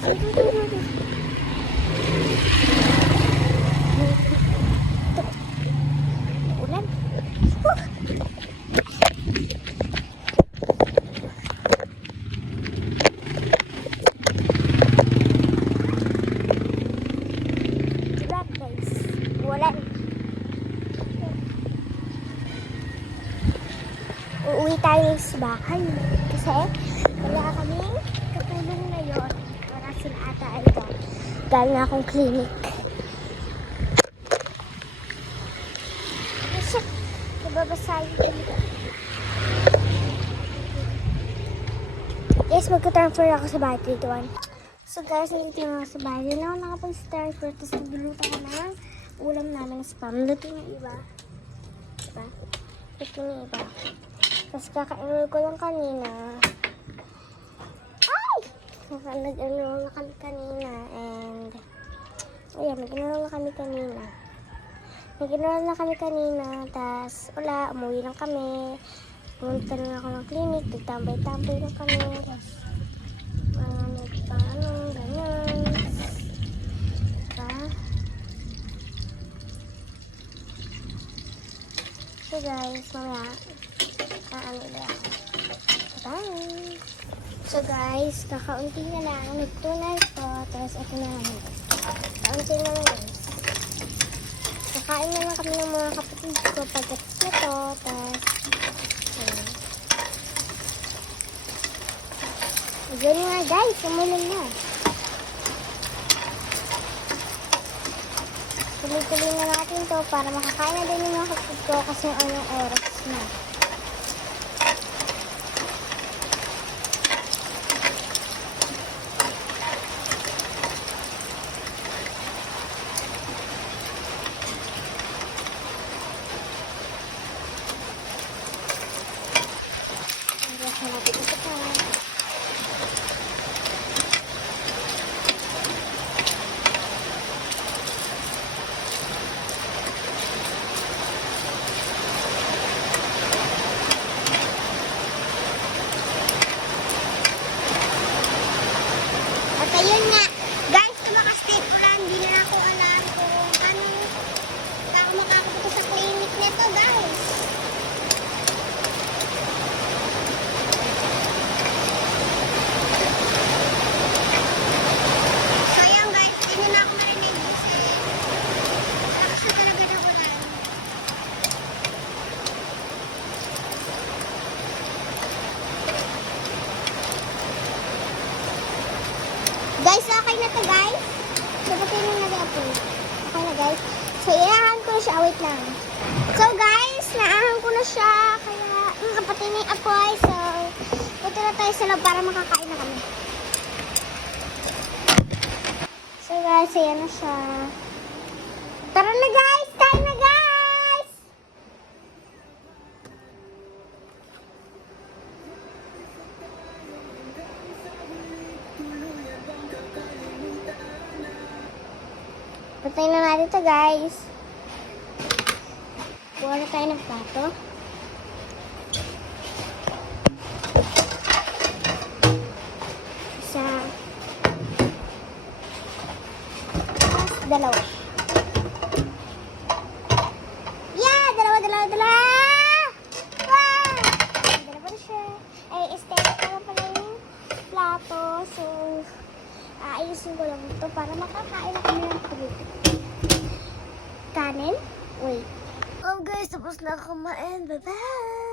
Ulan. Diba guys? Ulan. Uuwi tayo sa bahay kasi wala kaming katulong ngayon. Wala sila ata ito. Galing na akong clinic. Kasi nababasahin ko. Guys, magka-transfer ako sa bahay 3-1. So guys, nandito na ako sa bahay. Hindi na ako nakapag-transfer. Tapos nagluluto ko na ng ulam namin sa spam. Luto yung iba. Diba? Luto yung iba. Tapos kakainin ko lang kanina. Ay! Nag-ano na kami kanina. And, ayan, nag-ano na kami kanina. Nag-ano na kami kanina. Tapos, wala, umuwi lang kami. Pumunta na ako ng clinic. Nagtambay-tambay lang kami. Tapos, ganyan. Diba? So guys, mamaya, bye! So guys, kakaunti na lang. Nagtunay ko. Tapos ito na lang. Kaunti na lang guys. Kakain na lang kami ng mga kapatid ko pagkatapos na to. Tapos, ayun. Diyan nga guys, umulan na. Tuloy-tuloy na natin to para makakain na din yung mga kapatid ko kasi anong oras na. Malapit na ito. At ayun nga, guys, tumakastate ko lang. Hindi na ako alam kung ano ako makakapunta sa clinic nito, guys. Guys, okay na to guys. Sabatin na natin. Okay na guys. So, iaahan ko na siya. Wait lang. So guys, naahan ko na siya. Kaya, kapatid ni Apoy. So, punta na tayo sa loob para makakain na kami. So guys, ayan na siya. Tara na guys! Kain na guys! Patayin na natin ito guys. Kuha na tayo ng plato. Isa. Tapos dalawa. Yeah! Dalawa! Wow! Dalawa na siya. Ay, estero ko lang pala yung plato. So, ayusin ko lang ito para makakain na kami ng kanin. Wait. Oh guys, tapos na kumain. Bye-bye!